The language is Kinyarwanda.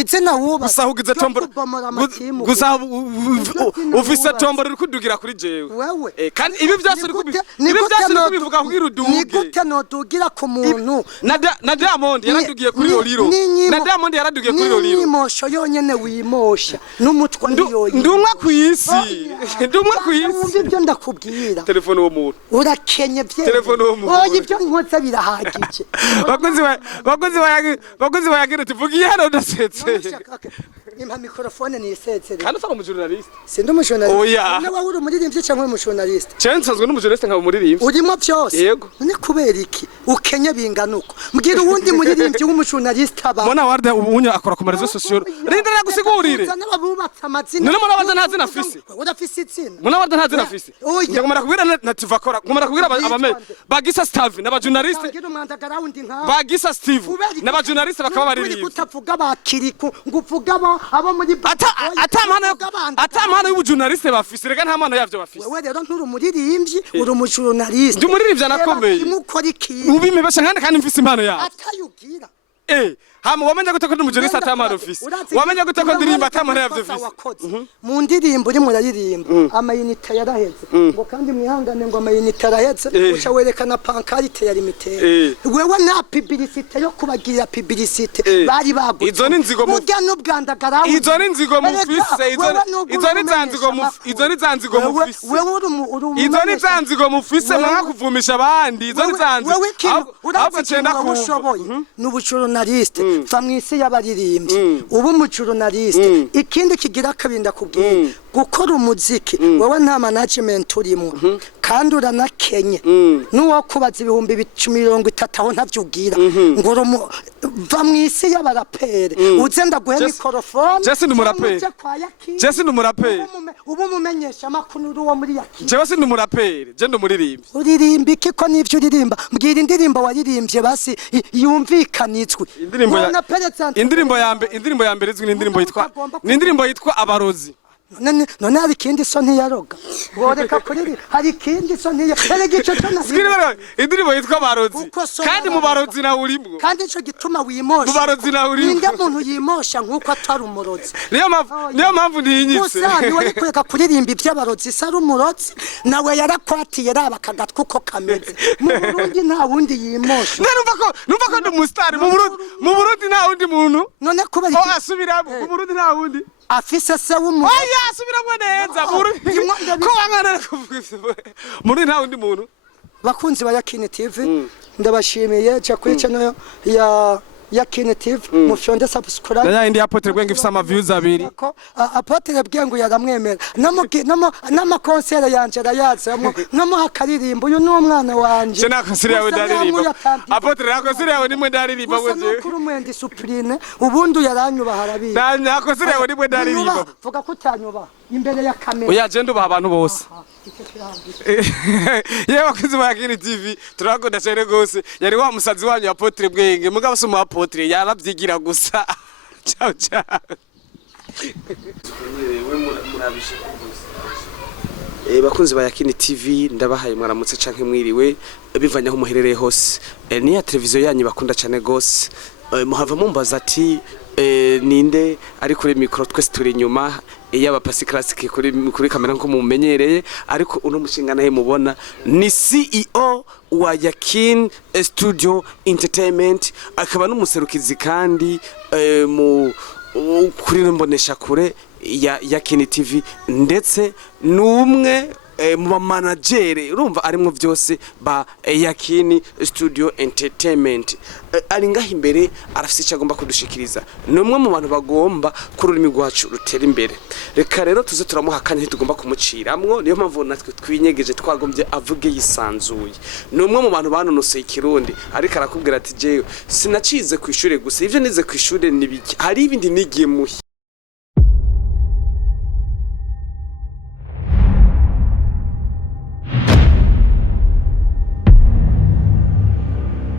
izina wuba gusahugiza tombora gusa ufise tombora uri kudugira kuri jewe kandi ibi byose uri kubivuga kugira uduge ni gute nodugira ku muntu na Diamond yaradugiye kuri Loliro na Diamond yaradugiye kuri Loliro imosho yonyene wimosha n'umutwe ndiyoye ndumwa kwisi ndumwa kwisi ibyo ndakubwira telefone wo muntu urakenye bye telefone wo muntu oye ibyo nkoze birahagije bakozi bayagira tuvugiye hano ndasetse impa mikrofone ni isetse kandi ufaka umujournaliste sindi umujournaliste oya nawe uri umuririmbyi cyangwa umujournaliste cyansanzwe n'umujournaliste nkaba umuririmbyi urimo byose yego ni kubera iki ukenye binganuko mbwira uwundi muririmbyi w'umujournaliste aba mona warda ubunya akora ku marezo social rindira nagusigurire n'abubatsa amazina none mona warda ntazina afise urafise izina mona warda ntazina afise ngomara kubwira na tivakora ngomara kubwira abame bagisa Steve n'abajournaliste bagisa Steve n'abajournaliste bakaba baririmbyi utavuga bakiriku nguvuga abo muri atamana y'ubujournaliste bafise rega nta mano yavyo bafise wewe rero nturi umuririmbyi uri umujournaliste ndi umuririmbyi anakomeye mukora iki ubimebesha kandi mfise impano yawe atayugira hama wamenye gute ko ndi umujournaliste atamara office wamenye gute ko ndirimba atamara yavyo office mu ndirimbo uri muraririmba amayinite yaraheze ngo kandi mwihangane ngo amayinite yaraheze uca werekana pankarite ya limite wewe na publicité yo kubagirira publicité bari bagu izo ni nzigo mu burya n'ubwandagara izo ni nzigo mu office izo ni zanzigo mu izo ni zanzigo mu office wewe uri izo ni zanzigo mu office mwaka kuvumisha abandi izo ni zanzigo ahubwo cenda kushoboye n'ubujournaliste famwisi y'abaririmbyi ubu umujournaliste ikindi kigira kabinda kubwira gukora umuziki wowe nta management urimo kandi uranakenye nuwo kubaza ibihumbi 130 aho ntavyugira ngo famwisi y'abarapere uze ndaguhe mikrofone Jesse ndi umurapere Jesse ndi umurapere ubu mumenyesha amakuru wo muri yakini Jesse ndi umurapere je ndi umuririmbyi uririmba iki ko nivyo uririmba mbwira indirimbo waririmbye basi yumvikanitswe indirimbo ya mbere izwi n'indirimbo yitwa abarozi none hari ikindi so ntiyaroga boreka kuri hari ikindi so ntiyaroga ico cyana indirimbo yitwa abarozi kandi mu barozi na urimo kandi ico gituma wimosha mu barozi na urimo ninde muntu yimosha nkuko atari umurozi niyo mpamvu ntiyinyitse gusa ni wari kureka kuririmba iby'abarozi sari umurozi nawe yarakwatiye raba kagatwe uko kameze mu Burundi nta wundi yimosha numva ko ndi umustar mu Burundi nta wundi muntu none kubera iki asubiramo mu Burundi nta wundi afise se w'umuntu oya asubiramo neza ko wangana muri nta wundi muntu bakunzi ba Yakini TV ndabashimiye cya kuri channel ya Yakini TV mufyonde subscribe ya indi Apotre Bwenge ifite ama views abiri Apotre Bwenge yaramwemera nama concert yanje rayazamo namo hakaririmbo uyu ni umwana wanje cyane akosire yawe ndaririmba Apotre akosire yawe nimwe ndaririmba wewe kuri umwendi discipline ubundu yaranyuba harabiye na akosire yawe nimwe ndaririmba vuga ko utanyuba imbere ya kamera oya je nduba abantu bose yewe bakunzi ba Yakini TV turagoda cyane gose yari wa musazi wanyu Apotre Bwenge mugabo se mu Apotre yaravyigira gusa ciao ciao bakunzi ba Yakini TV ndabahaye mwaramutse canke mwiriwe bivanye aho muherereye hose ni ya televiziyo yanyu bakunda cyane gose muhava mumbaza ati ninde ari kuri micro twese turi inyuma yaba pasi classic kuri kamera nko mumenyereye ariko uno mushinga nahe mubona ni CEO wa Yakini Studio Entertainment akaba n'umuserukizi kandi mu kuri mbonesha kure ya Yakini TV ndetse numwe mu managere urumva arimo byose ba Yakini Studio Entertainment ari ngaho imbere arafite cyagomba kudushikiriza numwe mu bantu bagomba kururimi rwacu rutera imbere reka rero tuze turamuhakanye tugomba kumuciramwo niyo mpamvu natwe twinyegeje twagombye avuge yisanzuye numwe mu bantu banonose ikirundi ariko arakubwira ati jewe sinacize ku ishure gusa ivyo nize ku ishure nibiki hari ibindi nigiye muhi